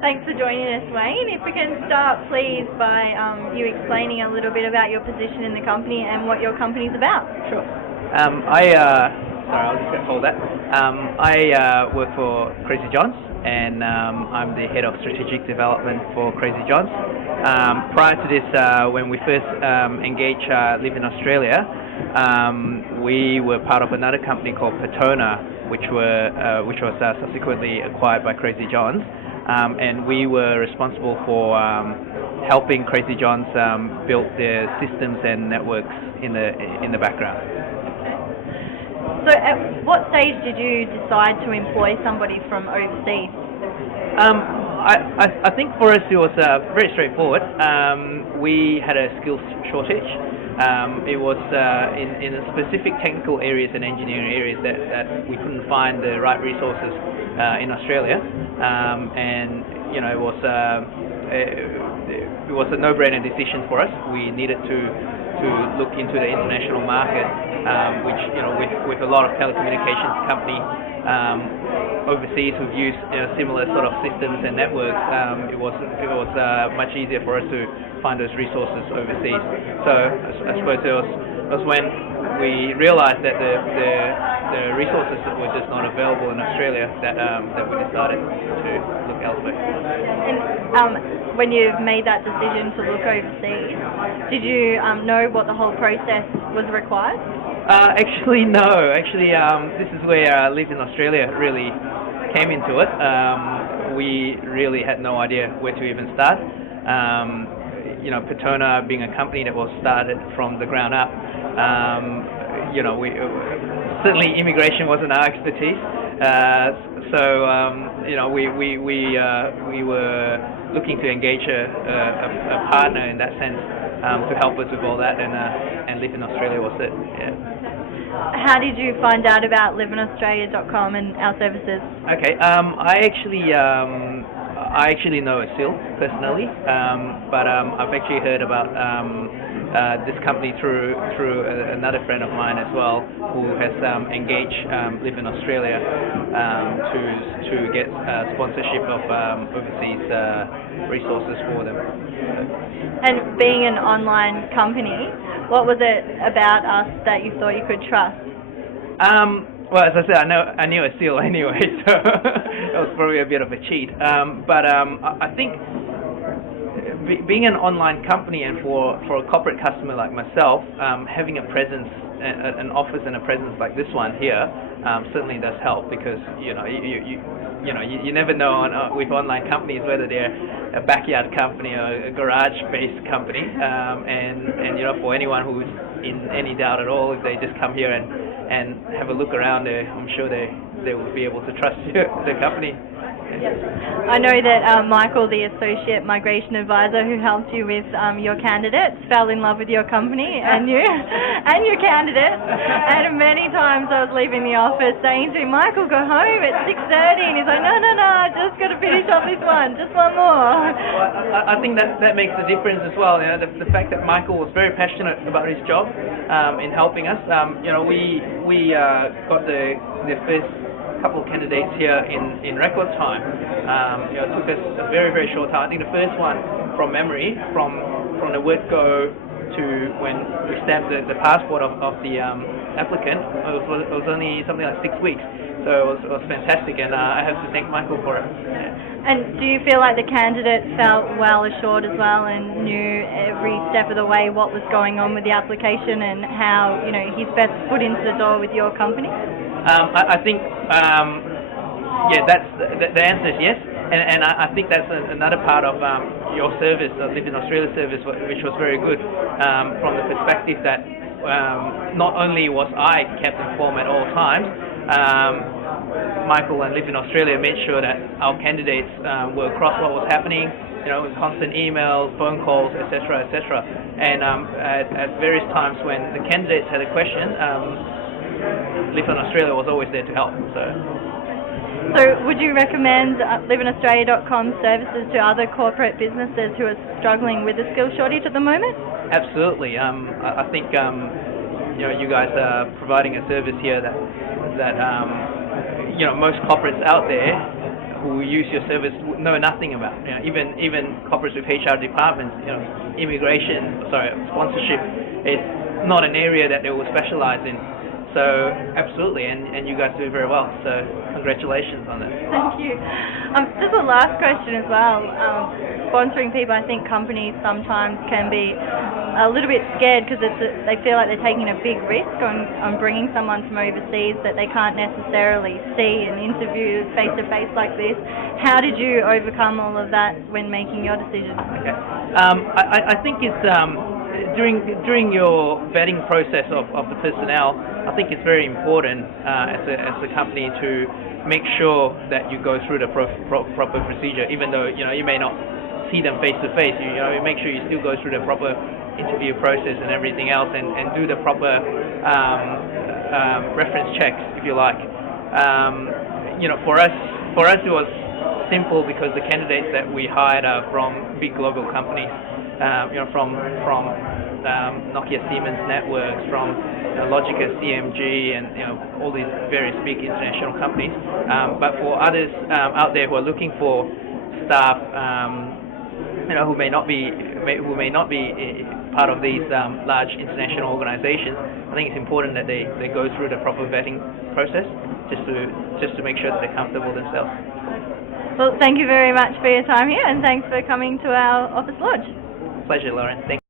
Thanks for joining us, Wayne. If we can start, please, by you explaining a little bit about your position in the company and what your company's about. Sure. Sorry, I'll just hold that. I work for Crazy Johns, and I'm the head of strategic development for Crazy Johns. Prior to this, when we first engaged Live in Australia, we were part of another company called Petona, which was subsequently acquired by Crazy Johns. And we were responsible for helping Crazy Johns build their systems and networks in the background. So at what stage did you decide to employ somebody from overseas? I think for us it was very straightforward. We had a skills shortage. It was in specific technical areas and engineering areas that we couldn't find the right resources in Australia, and it was a no-brainer decision for us. We needed to look into the international market, which with a lot of telecommunications company overseas who've used similar sort of systems and networks, it was much easier for us to find those resources overseas. So I suppose it was when we realised that the resources were just not available in Australia that we decided to look elsewhere. And when you made that decision to look overseas, did you know what the whole process was required? Actually, no. Actually, this is where Live in Australia really came into it. We really had no idea where to even start. Petona being a company that was started from the ground up, we certainly immigration wasn't our expertise. We were looking to engage a partner in that sense to help us with all that, and Live in Australia was it. Yeah. How did you find out about liveinaustralia.com and our services? Okay, I actually know Asil personally, but I've actually heard about this company through another friend of mine as well, who has engaged Live in Australia to get sponsorship of overseas resources for them. And being an online company, what was it about us that you thought you could trust? Well, as I said, I knew Asil anyway, so that was probably a bit of a cheat. But I think being an online company and for a corporate customer like myself, having a presence, an office and a presence like this one here, certainly does help, because you never know with online companies whether they're a backyard company or a garage-based company, and for anyone who's in any doubt at all, if they just come here and have a look around, I'm sure they will be able to trust the company. Yes. I know that Michael, the Associate Migration Advisor who helped you with your candidates, fell in love with your company and you and your candidates. And many times I was leaving the office saying to him, Michael, go home at 6:30, and he's like, no, I just got to finish off this one, just one more. Well, I think that makes a difference as well. The fact that Michael was very passionate about his job in helping us. We got the first couple of candidates here in record time. It took us a very, very short time. I think the first one, from memory, from the word go to when we stamped the passport of the applicant, it was only something like 6 weeks. So it was fantastic, and I have to thank Michael for it. Yeah. And do you feel like the candidate felt well assured as well and knew every step of the way what was going on with the application and how he's best put into the door with your company? I think, that's the answer is yes, and I think that's another part of your service, the Live in Australia service, which was very good from the perspective that not only was I kept informed at all times, Michael and Live in Australia made sure that our candidates were across what was happening, with constant emails, phone calls, etc., etc. And at various times when the candidates had a question, Live in Australia was always there to help. So would you recommend liveinaustralia.com services to other corporate businesses who are struggling with the skill shortage at the moment? Absolutely. I think you guys are providing a service here that most corporates out there who use your service know nothing about. Even corporates with HR departments, sponsorship is not an area that they will specialize in. So absolutely, and you guys do very well. So congratulations on that. Thank you. Just a last question as well. Sponsoring people, I think companies sometimes can be a little bit scared because they feel like they're taking a big risk on bringing someone from overseas that they can't necessarily see and interview face to face like this. How did you overcome all of that when making your decision? Okay. I think it's during your vetting process of the personnel, I think it's very important as a company to make sure that you go through the proper procedure, even though you may not see them face to face. You make sure you still go through the proper interview process and everything else, and do the proper reference checks, if you like. For us it was simple because the candidates that we hired are from big global companies. From Nokia Siemens Networks, from Logica CMG, and all these various big international companies. But for others out there who are looking for staff, who may not be part of these large international organizations, I think it's important that they go through the proper vetting process just to make sure that they're comfortable themselves. Well, thank you very much for your time here, and thanks for coming to our office lodge. Pleasure, Lauren. Thank you.